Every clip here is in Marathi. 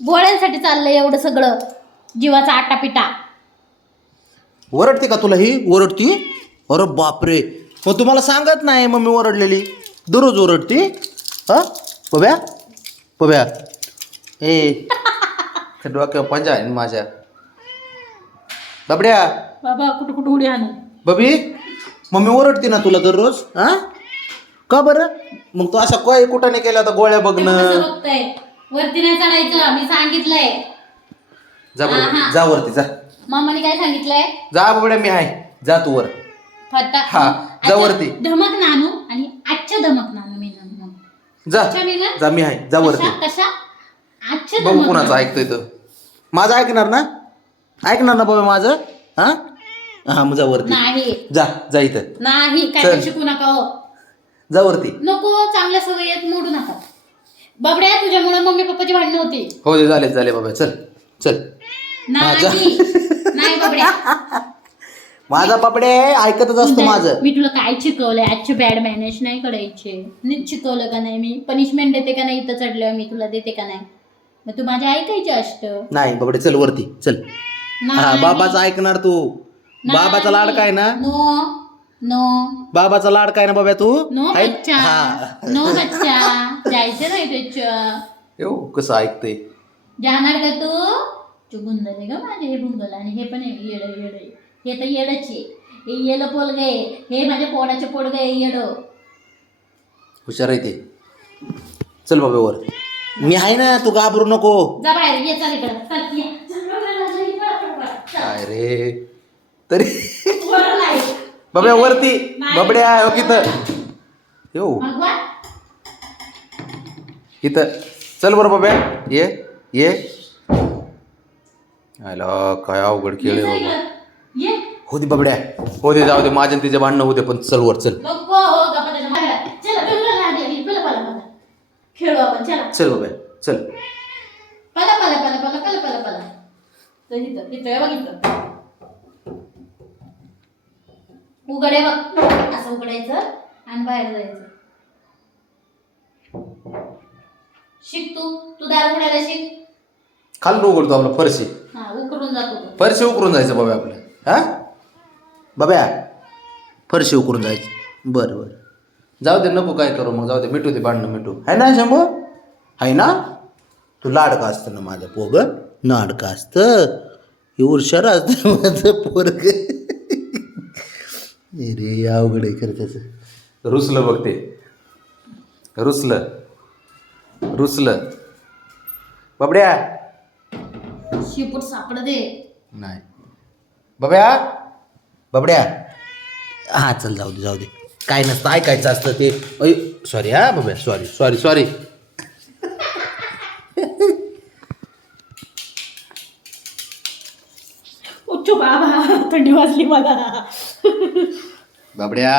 गोळ्यांसाठी चाललंय एवढं सगळं जीवाचा आटापिटा. ओरडते का तुला ही ओरडती? अरे बापरे, मग तुम्हाला सांगत नाही मम्मी ओरडलेली, दररोज ओरडती. हा पब्या पब्या ए डोक्यावर पंजा आहे ना माझ्या. बाबड्या बाबा कुठं कुठं उडी आणू. बबी, मम्मी ओरडते ना तुला दररोज? हा का बरं? मग तू असा काय कुठं नाही केला आता गोळ्या बघणं. बघताय वरती नाही चढायचं मी सांगितलंय. जा बरं, जा वरती जा. मामाने काय सांगितलंय? जा बाबड्या, मी आहे, जा तू वर. फटाक हा, जा वरती. धमक नानू आणि आजच्या धमक नानू मी नानू. जा अच्छा मी ना? जा, मी आहे, जा वरती. कशा आजच्या बघू धमक कुणाचं नानू. ऐकतोय तर. माझं ऐकणार ना? ऐकणार ना बाबा माझं? हा हा, मग जा वरती. नाही जा जा इथं. नाही चल. काय शिकू नका हो. जा वरती. नको चांगल्या सवयीत मोडू नका. बाबड्या तुझ्यामुळे मम्मी पप्पाची भांडणं होती. हो दे, झाले बाबा, चल चल. नाही नाही बाबड्या. माझा बाबडे ऐकतच असतो माझं. मी तुला काय शिकवलंय? आजचे बॅड मॅनेज नाही करायचे. नीट शिकवलं का नाही? मी पनिशमेंट देते का नाही? इथं चढल्यावर मी तुला देते का नाही? मग तू माझ्या ऐकायचे अष्ट. नाही बाबडे, चल वरती चल. हा, बाबाचं ऐकणार तू. बाबाचा लाडका आहे ना? नो नो बाबाचा लाडका आहे ना बाबा तू? नो आहे? बच्चा हा. नो बच्चा जायचं नाही त्याच्या. यो कसं ऐकतोय. जाणार का तू गुंदल आहे का माझे हे गुंदल आणि हे पण आहे येड येड. हे तर येडच आहे. हे येलं पोलग आहे. हे माझ्या पोडाचे पोडग आहे येड. हुशार आहे ते. चल बाबा वर, मी आहे ना, तू घाबरू नको. जा बाहेर ये. चल इकडं चल ये. काय रे तरी वर नाही. बाबा वरती. नाही. बाबड्या हो इथं. यो भगवान इथं. चल बरं बाबा, ये ये. आयला काय अवघड खेळ आहे बाबा. इकडं. ये. हो दे बाबड्या, हो दे, जाऊ दे, माझ्या तिचे भांडणं होते, पण चल वर चल. नको हो गप्पा त्याच्या मागे. चला तुला लागली पला पला पला. खेळू आपण चला. चल बाबा चल. पला पला पला पला पला पला पला. तर इथं इथं बघ इथं. उघडे बघ, असं उघडायचं आणि बाहेर जायचं. शिक तू दार उघडायला शिक. खालून उघडतो आपलं फरशी. हा उकरून जातो तो. फरशी उकरून जायचं बाबा आपलं. हा बाब्या, फरशी उकरून जायचं. बरं बरं, जाऊ दे, नको काय करू मग, जाऊ दे, मिटू दे भांडणं, मिटू. आहे ना शंभू? आहे ना? तू लाडका असतं ना माझं पोग, नाडका असतं. हे हुशार असतं माझं पोरग. रे अवघड आहे खरं त्याचं. रुसलं बघ ते, रुसलं रुसलं. बाबड्या शिपूट सापड दे. नाही बाब्या, बाबड्या. हा चल, जाऊ दे जाऊ दे, काय नसतं, ऐकायचं असतं ते. सॉरी हा बाब्या, सॉरी सॉरी सॉरी. उच्च बाबा थंडी वाजली मला. बाबड्या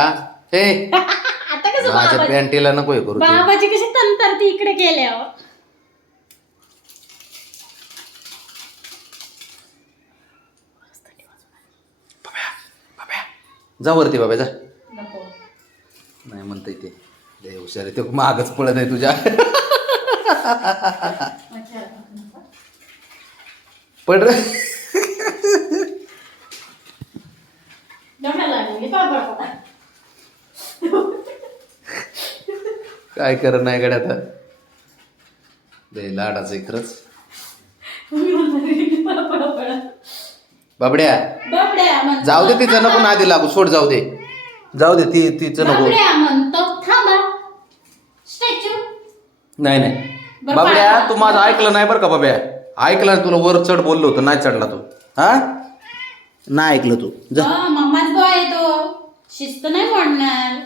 हे आता कसं माझ्या बाबा पॅन्टीला नको हे करू ते. बाबाची कशी तंतरती इकडे गेल्यावर. जा वरती बाबा, जा. नको. नाही म्हणता ते लय हुशार आहे ते, मागच पळत आहे तुझ्या. पड रे. जमायला लागली पळा. काय कर नाही गड्या आता. लय लाडाचं आहे खरंच. बाबड्या बाबड्या म्हणतो. जाऊ दे, तिचं नको नादी लागू, सोड, जाऊ दे, जाऊ दे, तिचं नको. बाबड्या म्हणतो थांबा. स्टॅच्यू. नाही नाही बाबड्या, तू माझं ऐकलं नाही बरं का बाब्या. ऐकलं तुला वर चढ बोललो होतं, नाही चढला तू. हा नाही ऐकलं तू. जा. मम्माच बॉय येतो, शिस्त नाही मोडणार.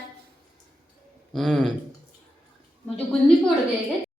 हम्म. म्हणजे गुन्नी पोडगे